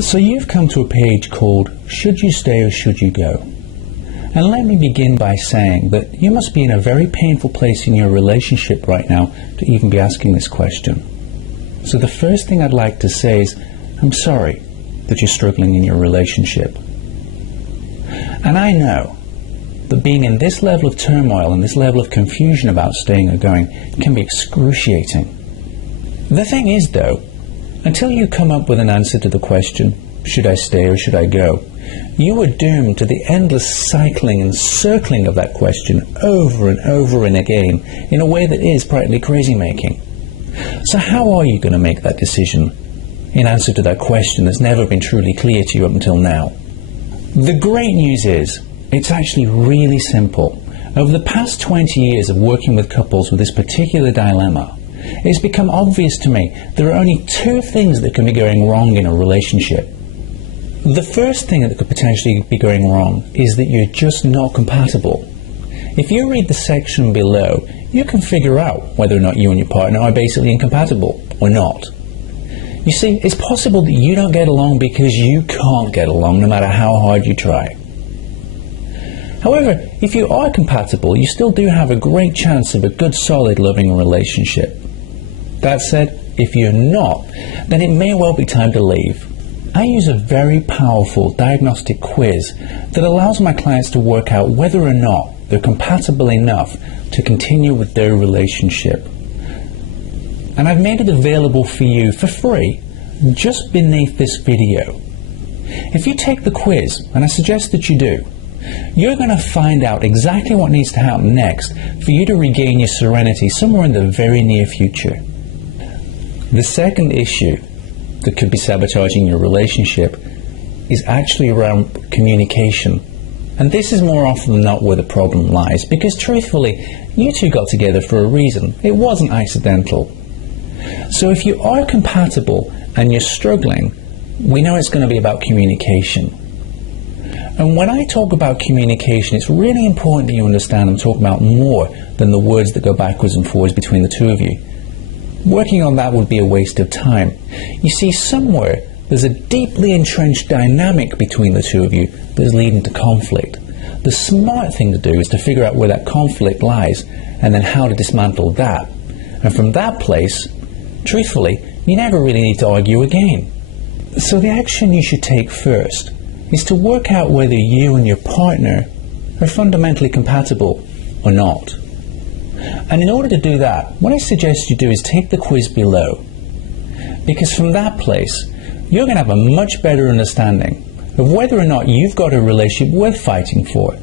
So you've come to a page called Should You Stay or Should You Go? And let me begin by saying that you must be in a very painful place in your relationship right now to even be asking this question. So the first thing I'd like to say is, I'm sorry that you're struggling in your relationship. And I know that being in this level of turmoil and this level of confusion about staying or going can be excruciating. The thing is, though, until you come up with an answer to the question, should I stay or should I go, you are doomed to the endless cycling and circling of that question over and over and again in a way that is practically crazy-making. So how are you going to make that decision in answer to that question that's never been truly clear to you up until now? The great news is, it's actually really simple. Over the past 20 years of working with couples with this particular dilemma, it's become obvious to me there are only two things that can be going wrong in a relationship. The first thing that could potentially be going wrong is that you're just not compatible. If you read the section below, you can figure out whether or not you and your partner are basically incompatible or not. You see, it's possible that you don't get along because you can't get along no matter how hard you try. However, if you are compatible, you still do have a great chance of a good, solid, loving relationship. That said, if you're not, then it may well be time to leave. I use a very powerful diagnostic quiz that allows my clients to work out whether or not they're compatible enough to continue with their relationship. And I've made it available for you for free just beneath this video. If you take the quiz, and I suggest that you do, you're going to find out exactly what needs to happen next for you to regain your serenity somewhere in the very near future. The second issue that could be sabotaging your relationship is actually around communication. And this is more often than not where the problem lies, because truthfully, you two got together for a reason. It wasn't accidental. So if you are compatible and you're struggling, we know it's going to be about communication. And when I talk about communication, it's really important that you understand I'm talking about more than the words that go backwards and forwards between the two of you. Working on that would be a waste of time. You see, somewhere there's a deeply entrenched dynamic between the two of you that's leading to conflict. The smart thing to do is to figure out where that conflict lies and then how to dismantle that. And from that place, truthfully, you never really need to argue again. So the action you should take first is to work out whether you and your partner are fundamentally compatible or not. And in order to do that, what I suggest you do is take the quiz below. Because from that place, you're going to have a much better understanding of whether or not you've got a relationship worth fighting for.